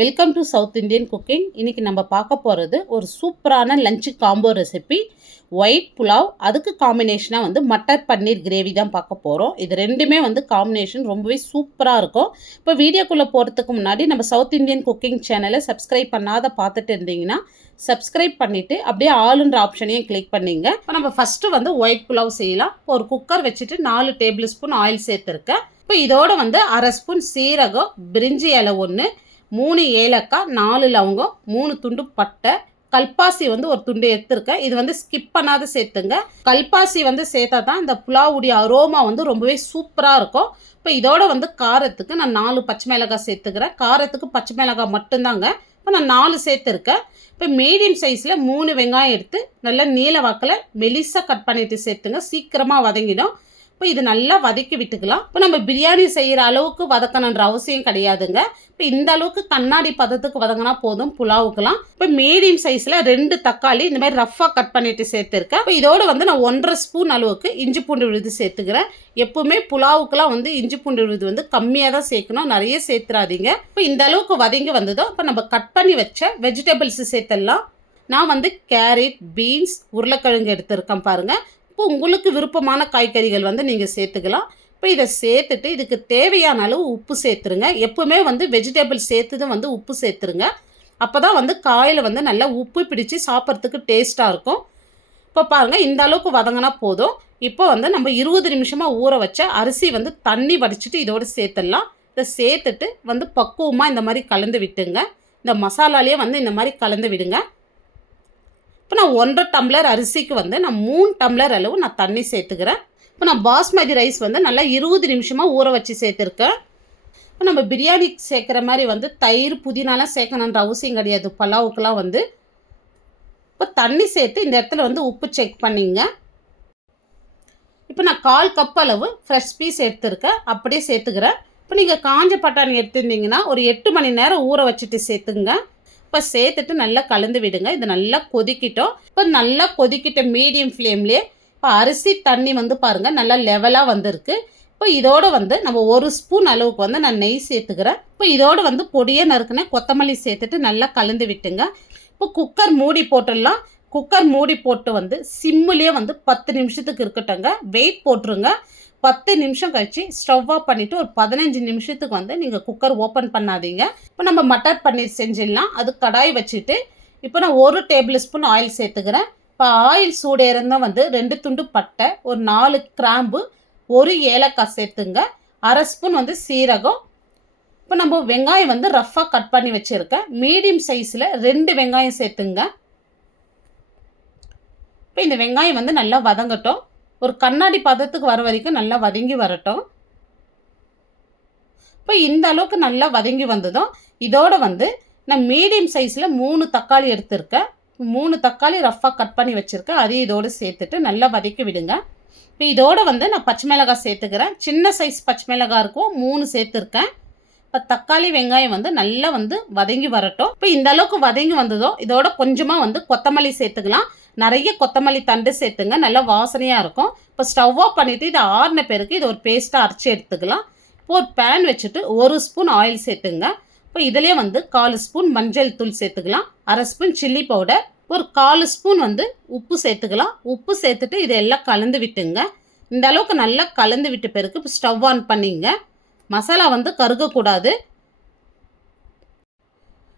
Welcome to south Indian cooking. இன்றைக்கி நம்ம பார்க்க போகிறது ஒரு சூப்பரான lunch combo recipe white pulao. அதுக்கு காம்பினேஷனாக வந்து மட்டர் பன்னீர் கிரேவி தான் பார்க்க போகிறோம். இது ரெண்டுமே வந்து காம்பினேஷன் ரொம்பவே சூப்பராக இருக்கும். இப்போ வீடியோக்குள்ளே போகிறதுக்கு முன்னாடி நம்ம சவுத் இந்தியன் குக்கிங் சேனலை சப்ஸ்கிரைப் பண்ணாத பார்த்துட்டு இருந்தீங்கன்னா சப்ஸ்கிரைப் பண்ணிவிட்டு அப்படியே ஆளுன்ற ஆப்ஷனையும் கிளிக் பண்ணிங்க. இப்போ நம்ம ஃபஸ்ட்டு வந்து ஒயிட் புலாவ் செய்யலாம். இப்போ ஒரு குக்கர் வச்சுட்டு 4 டேபிள் ஸ்பூன் ஆயில் சேர்த்துருக்கேன். இப்போ இதோட வந்து 1/2 ஸ்பூன் சீரகம், பிரிஞ்சி இலை 1, 3 ஏலக்காய், 4 லவங்கம், 3 துண்டு பட்டை, கல்பாசி வந்து ஒரு துண்டு எடுத்துருக்கேன். இது வந்து ஸ்கிப் பண்ணாத சேர்த்துங்க. கல்பாசி வந்து சேர்த்தா தான் இந்த புலாவுடைய அரோமா வந்து ரொம்பவே சூப்பராக இருக்கும். இப்போ இதோட வந்து காரத்துக்கு நான் 4 பச்சை மிளகாய் சேர்த்துக்கிறேன். காரத்துக்கு பச்சை மிளகாய் மட்டும்தாங்க. இப்போ நான் 4 சேர்த்துருக்கேன். இப்போ மீடியம் சைஸில் 3 வெங்காயம் எடுத்து நல்லா நீல வாக்கில் மெலிசாக கட் பண்ணிவிட்டு சேர்த்துங்க. சீக்கிரமாக வதங்கிடும். இப்போ இது நல்லா வதக்கி விட்டுக்கலாம். இப்போ நம்ம பிரியாணி செய்கிற அளவுக்கு வதக்கணுன்ற அவசியம் கிடையாதுங்க. இப்போ இந்த அளவுக்கு கண்ணாடி பதத்துக்கு வதங்கினா போதும் புலாவுக்குலாம். இப்போ மீடியம் சைஸில் 2 தக்காளி இந்த மாதிரி ரஃப்பாக கட் பண்ணிட்டு சேர்த்துருக்கேன். இப்போ இதோடு வந்து நான் 1.5 ஸ்பூன் அளவுக்கு இஞ்சி பூண்டு விழுது சேர்த்துக்கிறேன். எப்பவுமே புலாவுக்குலாம் வந்து இஞ்சி பூண்டு விழுது வந்து கம்மியாக தான் சேர்க்கணும், நிறைய சேர்த்துறாதீங்க. இப்போ இந்த அளவுக்கு வதங்கி வந்ததோ இப்போ நம்ம கட் பண்ணி வச்ச வெஜிடபிள்ஸ் சேர்த்துடலாம். நான் வந்து கேரட், பீன்ஸ், உருளைக்கிழங்கு எடுத்துருக்கேன் பாருங்கள். இப்போ உங்களுக்கு விருப்பமான காய்கறிகள் வந்து நீங்கள் சேர்த்துக்கலாம். இப்போ இதை சேர்த்துட்டு இதுக்கு தேவையான அளவு உப்பு சேர்த்துருங்க. எப்பவுமே வந்து வெஜிடபிள் சேர்த்துதும் வந்து உப்பு சேர்த்துருங்க. அப்போ தான் வந்து காயில் வந்து நல்லா உப்பு பிடிச்சி சாப்பிட்றதுக்கு டேஸ்ட்டாக இருக்கும். இப்போ பாருங்கள், இந்த அளவுக்கு வதங்கினா போதும். இப்போ வந்து நம்ம 20 நிமிஷமாக ஊற வச்ச அரிசி வந்து தண்ணி வடிச்சிட்டு இதோடு சேர்த்துடலாம். இதை சேர்த்துட்டு வந்து பக்குவமாக இந்த மாதிரி கலந்து விட்டுங்க. இந்த மசாலாலேயே வந்து இந்த மாதிரி கலந்து விடுங்க. இப்போ நான் 1.5 டம்ளர் அரிசிக்கு வந்து நான் 3 டம்ளர் அளவு நான் தண்ணி சேர்த்துக்கிறேன். இப்போ நான் பாஸ்மதி ரைஸ் வந்து நல்லா 20 நிமிஷமாக ஊற வச்சு சேர்த்துருக்கேன். இப்போ நம்ம பிரியாணி சேர்க்குற மாதிரி வந்து தயிர், புதினாலாம் சேர்க்கணுன்ற அவசியம் கிடையாது பலாவுக்கெலாம் வந்து. இப்போ தண்ணி சேர்த்து இந்த இடத்துல வந்து உப்பு செக் பண்ணிங்க. இப்போ நான் 1/4 கப் அளவு ஃப்ரெஷ் பீஸ் எடுத்துருக்கேன், அப்படியே சேர்த்துக்கிறேன். இப்போ நீங்கள் காஞ்ச பட்டாணி எடுத்துருந்தீங்கன்னா ஒரு 8 மணி நேரம் ஊற வச்சுட்டு சேர்த்துங்க. இப்போ சேர்த்துட்டு நல்லா கலந்து விடுங்க. இது நல்லா கொதிக்கிட்டோம். இப்போ நல்லா கொதிக்கிட்ட மீடியம் ஃப்ளேம்லேயே இப்போ அரிசி தண்ணி வந்து பாருங்கள் நல்லா லெவலாக வந்திருக்கு. இப்போ இதோடு வந்து நம்ம 1 ஸ்பூன் அளவுக்கு வந்து நான் நெய் சேர்த்துக்கிறேன். இப்போ இதோடு வந்து பொடியை நறுக்குன கொத்தமல்லி சேர்த்துட்டு நல்லா கலந்து விட்டுங்க. இப்போ குக்கர் மூடி போட்டுடலாம். குக்கர் மூடி போட்டு வந்து சிம்முலேயே வந்து 10 நிமிஷத்துக்கு இருக்கட்டுங்க. வெயிட் போட்டுருங்க. 10 நிமிஷம் கழிச்சு ஸ்டவ் ஆஃப் பண்ணிவிட்டு ஒரு 15 நிமிஷத்துக்கு வந்து நீங்கள் குக்கர் ஓப்பன் பண்ணாதீங்க. இப்போ நம்ம மட்டர் பன்னீர் செஞ்சிடலாம். அது கடாய் வச்சுட்டு இப்போ நான் 1 டேபிள் ஸ்பூன் ஆயில் சேர்த்துக்கிறேன். இப்போ ஆயில் சூடேறந்தான் வந்து 2 துண்டு பட்டை, ஒரு 4 கிராம்பு, 1 ஏலக்காய் சேர்த்துங்க. 1/2 ஸ்பூன் வந்து சீரகம். இப்போ நம்ம வெங்காயம் வந்து ரஃப்பாக கட் பண்ணி வச்சுருக்கேன். மீடியம் சைஸில் 2 வெங்காயம் சேர்த்துங்க. இப்போ இந்த வெங்காயம் வந்து நல்லா வதங்கட்டும். ஒரு கண்ணாடி பதத்துக்கு வர வரைக்கும் நல்லா வதங்கி வரட்டும். இப்போ இந்த அளவுக்கு நல்லா வதங்கி வந்ததும் இதோட வந்து நான் மீடியம் சைஸில் 3 தக்காளி எடுத்துருக்கேன். 3 தக்காளி ரஃப்பாக கட் பண்ணி வச்சுருக்கேன். அதையும் இதோடு சேர்த்துட்டு நல்லா வதக்கி விடுங்க. இப்போ இதோட வந்து நான் பச்சை மிளகாய் சேர்த்துக்கிறேன். சின்ன சைஸ் பச்சை மிளகாய் இருக்கும், 3 சேர்த்துருக்கேன். இப்போ தக்காளி வெங்காயம் வந்து நல்லா வந்து வதங்கி வரட்டும். இப்போ இந்த அளவுக்கு வதங்கி வந்ததோ இதோட கொஞ்சமாக வந்து கொத்தமல்லி சேர்த்துக்கலாம். நிறைய கொத்தமல்லி தண்டு சேர்த்துங்க, நல்லா வாசனையாக இருக்கும். இப்போ ஸ்டவ் ஆஃப் பண்ணிவிட்டு இதை ஆறின பிறகு இதை ஒரு பேஸ்ட்டாக அரைச்சி எடுத்துக்கலாம். இப்போ ஒரு பேன் வச்சுட்டு 1 ஸ்பூன் ஆயில் சேர்த்துங்க. இப்போ இதிலே வந்து 1/4 ஸ்பூன் மஞ்சள் தூள் சேர்த்துக்கலாம். 1/2 ஸ்பூன் சில்லி பவுடர், ஒரு 1/4 ஸ்பூன் வந்து உப்பு சேர்த்துக்கலாம். உப்பு சேர்த்துட்டு இதெல்லாம் கலந்து விட்டுங்க. இந்த அளவுக்கு நல்லா கலந்து விட்ட பிறகு இப்போ ஸ்டவ் ஆன் பண்ணிங்க. மசாலா வந்து கருகக்கூடாது.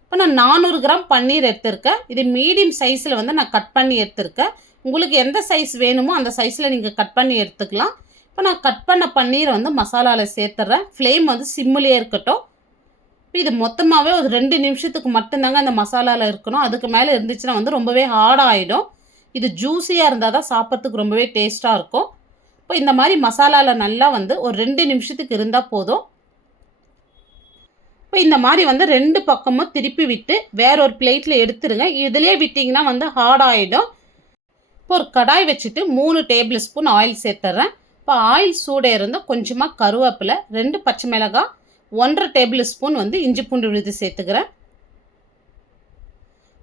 இப்போ நான் 400 கிராம் பன்னீர் எடுத்திருக்கேன். இது மீடியம் சைஸில் வந்து நான் கட் பண்ணி எடுத்திருக்கேன். உங்களுக்கு எந்த சைஸ் வேணுமோ அந்த சைஸில் நீங்கள் கட் பண்ணி எடுத்துக்கலாம். இப்போ நான் கட் பண்ண பன்னீரை வந்து மசாலாவில் சேர்த்துட்றேன். ஃப்ளேம் வந்து சிம்மிலே இருக்கட்டும். இப்போ இது மொத்தமாகவே ஒரு 2 நிமிஷத்துக்கு மட்டும்தாங்க அந்த மசாலாவில் இருக்கணும். அதுக்கு மேலே இருந்துச்சுன்னா வந்து ரொம்பவே ஹார்டாக ஆகிடும். இது ஜூஸியாக இருந்தால் தான் சாப்பிட்றதுக்கு ரொம்பவே டேஸ்ட்டாக இருக்கும். இப்போ இந்த மாதிரி மசாலாவில் நல்லா வந்து ஒரு 2 நிமிஷத்துக்கு இருந்தால் போதும். இப்போ இந்த மாதிரி வந்து 2 பக்கமும் திருப்பி விட்டு வேற ஒரு பிளேட்டில் எடுத்துருங்க. இதிலே விட்டிங்கன்னா வந்து ஹார்ட் ஆகிடும். இப்போ ஒரு கடாய் வச்சுட்டு 3 டேபிள் ஸ்பூன் ஆயில் சேர்த்துட்றேன். இப்போ ஆயில் சூடே இருந்தால் கொஞ்சமாக கருவேப்பிலை, 2 பச்சை மிளகாய், 1.5 டேபிள் ஸ்பூன் வந்து இஞ்சி பூண்டு விழுது சேர்த்துக்கிறேன்.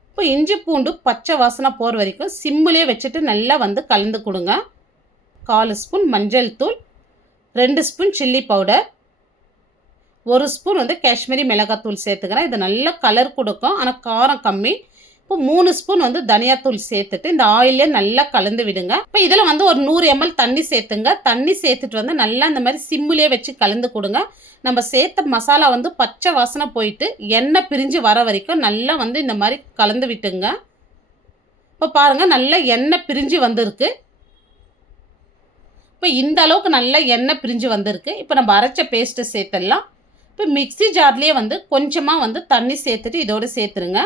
இப்போ இஞ்சி பூண்டு பச்சை வாசனை போகிற வரைக்கும் சிம்மிலே வச்சுட்டு நல்லா வந்து கலந்து கொடுங்க. 1/4 ஸ்பூன் மஞ்சள் தூள், 2 ஸ்பூன் சில்லி பவுடர், 1 ஸ்பூன் வந்து காஷ்மீரி மிளகாத்தூள் சேர்த்துக்கிறேன். இது நல்ல கலர் கொடுக்கும், ஆனால் காரம் கம்மி. இப்போ 3 ஸ்பூன் வந்து தனியாத்தூள் சேர்த்துட்டு இந்த ஆயிலே நல்லா கலந்து விடுங்க. இப்போ இதில் வந்து ஒரு 100 ml தண்ணி சேர்த்துங்க. தண்ணி சேர்த்துட்டு வந்து நல்லா இந்த மாதிரி சிம்மிலே வச்சு கலந்து கொடுங்க. நம்ம சேர்த்த மசாலா வந்து பச்சை வாசனை போயிட்டு எண்ணெய் பிரிஞ்சு வர வரைக்கும் நல்லா வந்து இந்த மாதிரி கலந்து விட்டுங்க. இப்போ பாருங்கள் நல்லா எண்ணெய் பிரிஞ்சு வந்திருக்கு. இப்போ இந்த அளவுக்கு நல்லா எண்ணெய் பிரிஞ்சு வந்திருக்கு. இப்போ நம்ம அரைச்ச பேஸ்ட்டை சேர்த்துடலாம். இப்போ மிக்ஸி ஜார்லேயே வந்து கொஞ்சமாக வந்து தண்ணி சேர்த்துட்டு இதோடு சேர்த்துருங்க.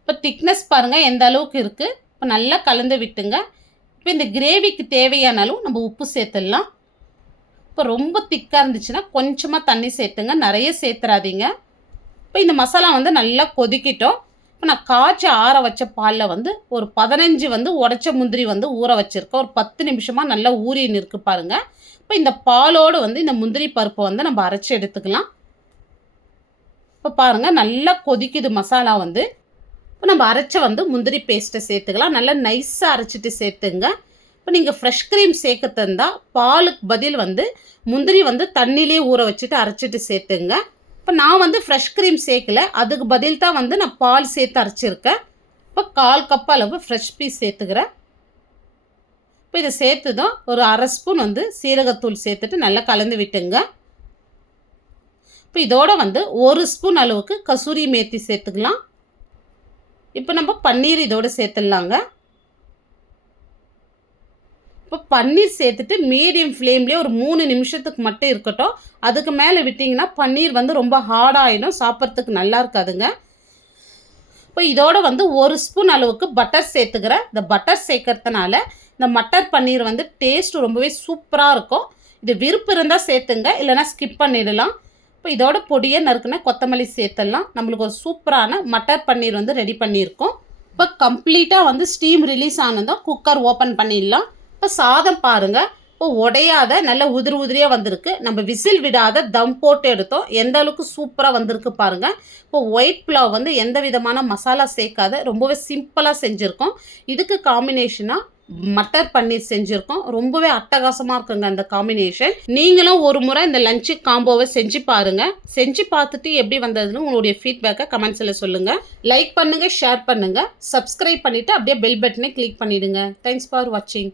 இப்போ திக்னஸ் பாருங்கள் எந்த அளவுக்கு இருக்குது. இப்போ நல்லா கலந்து விட்டுங்க. இப்போ இந்த கிரேவிக்கு தேவையான அளவு நம்ம உப்பு சேர்த்துடலாம். இப்போ ரொம்ப திக்காக இருந்துச்சுன்னா கொஞ்சமாக தண்ணி சேர்த்துங்க, நிறைய சேர்த்துறாதீங்க. இப்போ இந்த மசாலா வந்து நல்லா கொதிக்கிட்டோம். இப்போ நான் காய்ச்சி ஆற வச்ச பாலில் வந்து ஒரு 15 வந்து உடச்ச முந்திரி வந்து ஊற வச்சுருக்கேன். ஒரு 10 நிமிஷமாக நல்லா ஊறின்னு இருக்கு பாருங்கள். இப்போ இந்த பாலோடு வந்து இந்த முந்திரி பருப்பை வந்து நம்ம அரைச்சி எடுத்துக்கலாம். இப்போ பாருங்கள் நல்லா கொதிக்குது மசாலா வந்து. இப்போ நம்ம அரைச்ச வந்து முந்திரி பேஸ்ட்டை சேர்த்துக்கலாம். நல்லா நைஸாக அரைச்சிட்டு சேர்த்துங்க. இப்போ நீங்கள் ஃப்ரெஷ் க்ரீம் சேர்க்க தந்தால் பாலுக்கு பதில் வந்து முந்திரி வந்து தண்ணியிலே ஊற வச்சுட்டு அரைச்சிட்டு சேர்த்துங்க. இப்போ நான் வந்து ஃப்ரெஷ் க்ரீம் சேர்க்கல, அதுக்கு பதில் தான் வந்து நான் பால் சேர்த்து அரைச்சிருக்கேன். இப்போ 1/4 கப் அளவு ஃப்ரெஷ் பீஸ் சேர்த்துக்கிறேன். இப்போ இதை சேர்த்துதான் ஒரு அரை ஸ்பூன் வந்து சீரகத்தூள் சேர்த்துட்டு நல்லா கலந்து விட்டுங்க. இப்போ இதோட வந்து 1 ஸ்பூன் அளவுக்கு கசூரி மேத்தி சேர்த்துக்கலாம். இப்போ நம்ம பன்னீர் இதோடு சேர்த்துடலாங்க. இப்போ பன்னீர் சேர்த்துட்டு மீடியம் ஃப்ளேம்லேயே ஒரு 3 நிமிஷத்துக்கு மட்டும் இருக்கட்டும். அதுக்கு மேலே விட்டிங்கன்னா பன்னீர் வந்து ரொம்ப ஹார்டாகிடும், சாப்பிட்றதுக்கு நல்லா இருக்காதுங்க. இப்போ இதோட வந்து 1 ஸ்பூன் அளவுக்கு பட்டர் சேர்த்துக்கிறேன். இந்த பட்டர் சேர்க்கறதுனால இந்த மட்டர் பன்னீர் வந்து டேஸ்ட்டு ரொம்பவே சூப்பராக இருக்கும். இது விருப்பம் இருந்தால் சேர்த்துங்க, இல்லைனா ஸ்கிப் பண்ணிடலாம். இப்போ இதோட பொடியை நறுக்குனா கொத்தமல்லி சேர்த்துடலாம். நம்மளுக்கு ஒரு சூப்பரான மட்டர் பன்னீர் வந்து ரெடி பண்ணியிருக்கோம். இப்போ கம்ப்ளீட்டாக வந்து ஸ்டீம் ரிலீஸ் ஆனதும் குக்கர் ஓப்பன் பண்ணிடலாம். இப்போ சாதம் பாருங்கள், இப்போ உடையாத நல்ல உதிரி உதிரியாக வந்திருக்கு. நம்ம விசில் விடாத தம் போட்டு எடுத்தோம், எந்த அளவுக்கு சூப்பராக வந்திருக்கு பாருங்கள். இப்போ ஒயிட் புலாவ் வந்து எந்த விதமான மசாலா சேர்க்காத ரொம்பவே சிம்பிளாக செஞ்சுருக்கோம். இதுக்கு காம்பினேஷனாக மட்டர் பன்னீர் செஞ்சுருக்கோம். ரொம்பவே அட்டகாசமாக இருக்குங்க அந்த காம்பினேஷன். நீங்களும் ஒரு முறை இந்த லஞ்சு காம்போவை செஞ்சு பாருங்கள். செஞ்சு பார்த்துட்டு எப்படி வந்ததுன்னு உங்களுடைய ஃபீட்பேக்கை கமெண்ட்ஸில் சொல்லுங்கள். லைக் பண்ணுங்கள், ஷேர் பண்ணுங்கள், சப்ஸ்கிரைப் பண்ணிவிட்டு அப்படியே பெல் பட்டனை கிளிக் பண்ணிவிடுங்க. தேங்க்ஸ் ஃபார் வாட்சிங்.